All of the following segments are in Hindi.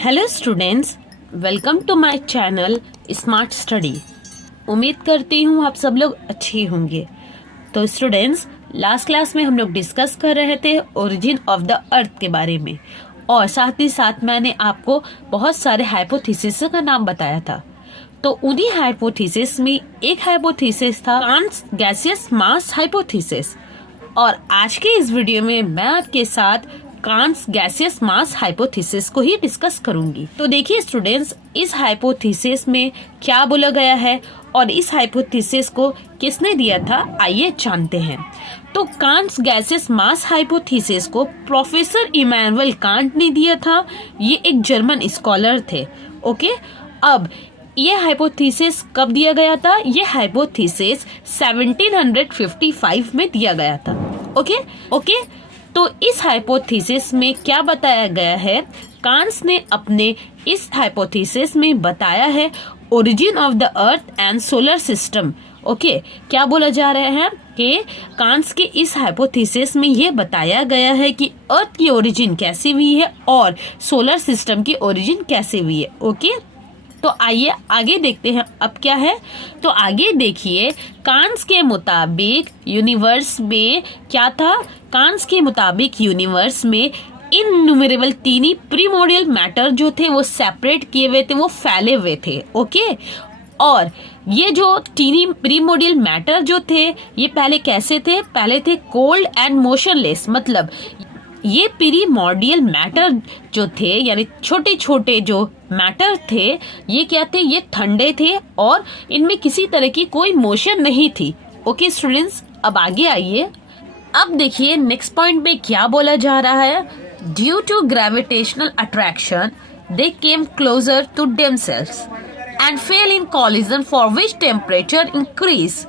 Hello students, welcome to my channel smart study. उम्मीद करती हूँ आप सब लोग अच्छे होंगे। तो स्टूडेंट्स, लास्ट क्लास में हम लोग डिस्कस कर रहे थे ओरिजिन ऑफ द अर्थ के बारे में, और साथ ही साथ मैंने आपको बहुत सारे हाइपोथेसिस का नाम बताया था। तो उन्हीं हाइपोथेसिस में एक हाइपोथेसिस था कांट्स गैसियस मास हाइपोथेसिस, और आज के इस वीडियो में मैं आपके साथ कांट्स गैसियस मास हाइपोथेसिस को ही डिस्कस करूंगी। तो देखिए स्टूडेंट्स, इस हाइपोथेसिस में क्या बोला गया है और इस हाइपोथेसिस को किसने दिया था, आइए जानते हैं। तो कांट्स गैसियस मास हाइपोथेसिस को प्रोफेसर इमैनुअल कांट ने दिया था। ये एक जर्मन स्कॉलर थे। ओके, अब ये हाइपोथेसिस कब दिया गया था? ये हाइपोथेसिस 1755 में दिया गया था। ओके, तो इस हाइपोथेसिस में क्या बताया गया है? कांट्स ने अपने इस हाइपोथेसिस में बताया है origin of the earth and solar system. Okay, क्या बोला जा रहा है कि कांट्स के इस हाइपोथेसिस में ये बताया गया है कि अर्थ की ओरिजिन कैसे हुई है और सोलर सिस्टम की ओरिजिन कैसे हुई है। ओके, तो आइए आगे देखते हैं अब क्या है। तो आगे देखिए, कांट्स के मुताबिक यूनिवर्स में क्या था? कांट्स के मुताबिक यूनिवर्स में इनन्यूमरेबल टीनी प्रीमोर्डियल मैटर जो थे वो सेपरेट किए हुए थे, वो फैले हुए थे। ओके, और ये जो टीनी प्रीमोर्डियल मैटर जो थे ये पहले कैसे थे? पहले थे कोल्ड एंड मोशनलेस। मतलब ये प्रीमोर्डियल मैटर जो थे, यानी छोटे छोटे जो मैटर थे, ये क्या थे? ये ठंडे थे और इनमें किसी तरह की कोई मोशन नहीं थी। ओके स्टूडेंट्स, अब आगे आइए। अब देखिए नेक्स्ट पॉइंट पे क्या बोला जा रहा है। Due to gravitational attraction they came closer to themselves and fell in collision for which temperature increase.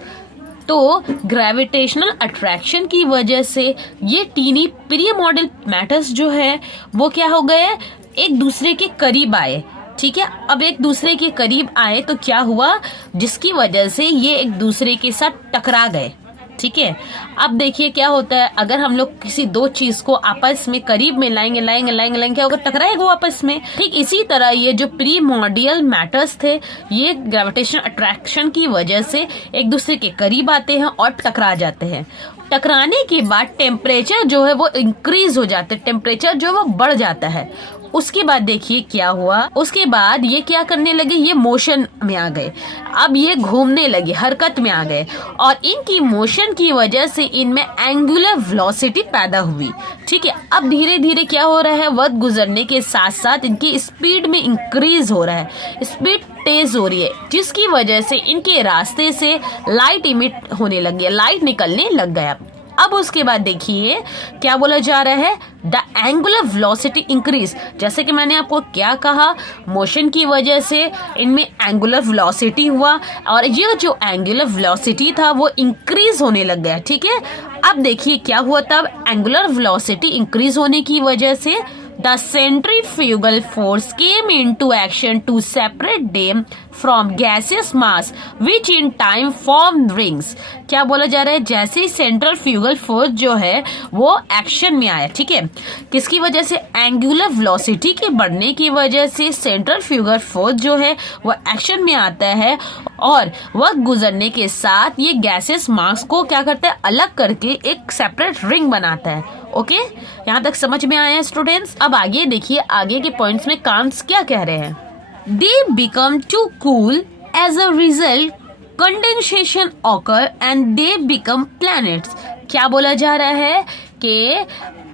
तो ग्रेविटेशनल अट्रैक्शन की वजह से ये टीनी प्रीमोर्डियल मैटर्स जो है वो क्या हो गए? एक दूसरे के करीब आए। ठीक है, अब एक दूसरे के करीब आए तो क्या हुआ? जिसकी वजह से ये एक दूसरे के साथ टकरा गए। ठीक है, अब देखिए क्या होता है, अगर हम लोग किसी दो चीज को आपस में करीब में लाएंगे क्या होगा? टकराएगा वो आपस में। ठीक इसी तरह ये जो प्रीमोर्डियल मैटर्स थे ये ग्रेविटेशन अट्रैक्शन की वजह से एक दूसरे के करीब आते हैं और टकरा जाते हैं। टकराने के बाद टेम्परेचर जो है वो इंक्रीज हो जाता है, टेम्परेचर जो है वो बढ़ जाता है। उसके बाद देखिए क्या हुआ, उसके बाद ये क्या करने लगे? ये मोशन में आ गए। अब ये घूमने लगे, हरकत में आ गए, और इनकी मोशन की वजह से इनमें एंगुलर वेलोसिटी पैदा हुई। ठीक है, अब धीरे धीरे क्या हो रहा है? वक्त गुजरने के साथ साथ इनकी स्पीड में इंक्रीज हो रहा है, स्पीड तेज हो रही है, जिसकी वजह से इनके रास्ते से लाइट इमिट होने लगी, लाइट निकलने लग गया। अब उसके बाद देखिए क्या बोला जा रहा है? The angular velocity increase. जैसे कि मैंने आपको क्या कहा, मोशन की वजह से इनमें एंगुलर वेलोसिटी हुआ, और ये जो एंगुलर वेलोसिटी था वो इंक्रीज होने लग गया। ठीक है, अब देखिए क्या हुआ तब? एंगुलर वेलोसिटी इंक्रीज होने की वजह से the centrifugal force came into action to separate them from gaseous mass which in time formed rings। क्या बोला जा रहा है? जैसे ही सेंट्रल फ्यूगल फोर्स जो है वो एक्शन में आया। ठीक है, किसकी वजह से? एंगुलर वेलोसिटी के बढ़ने की वजह से सेंट्रल फ्यूगल फोर्स जो है वो एक्शन में आता है, और वक्त गुजरने के साथ ये गैसेस मास को क्या करता है? अलग करके एक सेपरेट रिंग बनाता है। ओके, यहाँ तक समझ में आया स्टूडेंट्स? अब आगे देखिए, आगे के पॉइंट्स में कांट्स क्या कह रहे हैं। They become to cool as a result condensation occur and they become planets. क्या बोला जा रहा है कि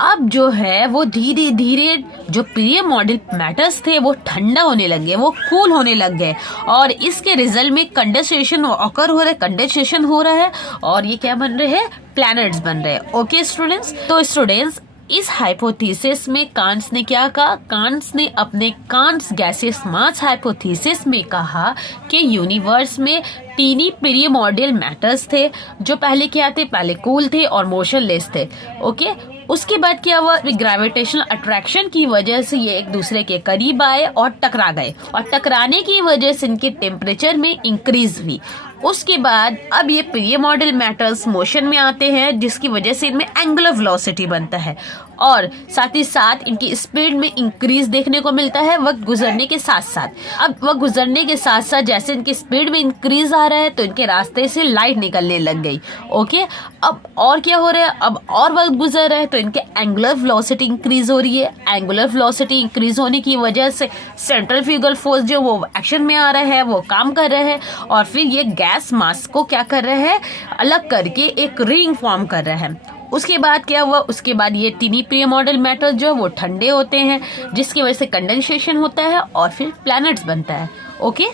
अब जो है वो धीरे धीरे जो प्रीमोर्डियल मैटर्स थे वो ठंडा होने लगे, वो कूल होने लग गए, और इसके रिजल्ट में कंडेंसेशन ऑकर हो रहा है, कंडेंसेशन हो रहा है, और ये क्या बन रहे हैं? प्लैनेट्स बन रहे हैं। ओके स्टूडेंट्स, तो स्टूडेंट्स इस हाइपोथेसिस में कांट्स ने क्या कहा? कांट्स ने अपने कांट्स गैसियस मास हाइपोथेसिस में कहा कि यूनिवर्स में टीनी प्रीमोर्डियल मैटर्स थे जो पहले क्या थे? पहले कूल थे और मोशनलेस थे। ओके, उसके बाद क्या हुआ? ग्रेविटेशनल अट्रैक्शन की वजह से ये एक दूसरे के करीब आए और टकरा गए, और टकराने की वजह से इनके टेम्परेचर में इंक्रीज हुई। उसके बाद अब ये पीरियड मैटर्स मोशन में आते हैं, जिसकी वजह से इनमें एंगुलर वेलोसिटी बनता है और साथ ही साथ इनकी स्पीड में इंक्रीज देखने को मिलता है वक्त गुजरने के साथ साथ। अब वक्त गुजरने के साथ साथ जैसे इनकी स्पीड में इंक्रीज आ रहा है तो इनके रास्ते से लाइट निकलने लग गई। ओके, अब और क्या हो रहा है, अब और वक्त गुजर रहा है तो इनके एंगुलर वेलोसिटी इंक्रीज हो रही है। एंगुलर वेलोसिटी इंक्रीज होने की वजह से सेंट्रीफ्यूगल फोर्स जो वो एक्शन में आ रहा है, वो काम कर रहा है और फिर ये गैस मास को क्या कर रहा है, अलग करके एक रिंग फॉर्म कर रहा है। उसके बाद क्या हुआ, उसके बाद ये टीनी पीरियड मैटर जो वो ठंडे होते हैं, जिसकी वजह से कंडेंसेशन होता है और फिर प्लैनेट्स बनता है। ओके,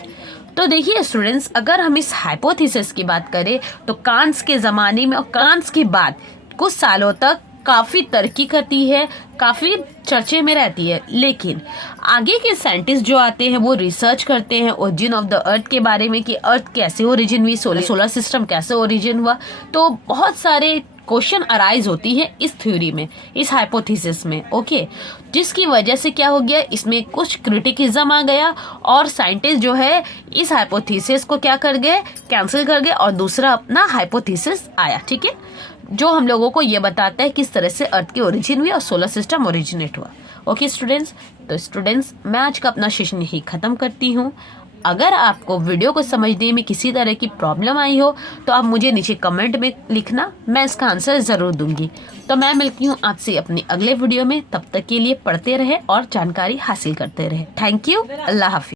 तो देखिए स्टूडेंट्स, अगर हम इस हाइपोथेसिस की बात करें तो कांस के ज़माने में और कांस के बाद कुछ सालों तक काफ़ी तरक्की करती है, काफ़ी चर्चे में रहती है। लेकिन आगे के साइंटिस्ट जो आते हैं वो रिसर्च करते हैं ओरिजिन ऑफ द अर्थ के बारे में कि अर्थ कैसे ओरिजिन हुई, सोलर सिस्टम कैसे ओरिजिन हुआ। तो बहुत सारे क्वेश्चन अराइज होती है इस थ्योरी में, इस हाइपोथेसिस में। ओके, जिसकी वजह से क्या हो गया, इसमें कुछ क्रिटिसिज्म आ गया और साइंटिस्ट जो है इस हाइपोथेसिस को क्या कर गए, कैंसिल कर गए और दूसरा अपना हाइपोथेसिस आया। ठीक है, जो हम लोगों को ये बताता है किस तरह से अर्थ की ओरिजिन हुई और सोलर सिस्टम ओरिजिनेट हुआ। ओके स्टूडेंट्स, तो स्टूडेंट्स मैं आज का अपना सेशन यही खत्म करती हूँ। अगर आपको वीडियो को समझने में किसी तरह की प्रॉब्लम आई हो तो आप मुझे नीचे कमेंट में लिखना, मैं इसका आंसर ज़रूर दूंगी। तो मैं मिलती हूँ आपसे अपने अगले वीडियो में, तब तक के लिए पढ़ते रहे और जानकारी हासिल करते रहे। थैंक यू, अल्लाह हाफिज़।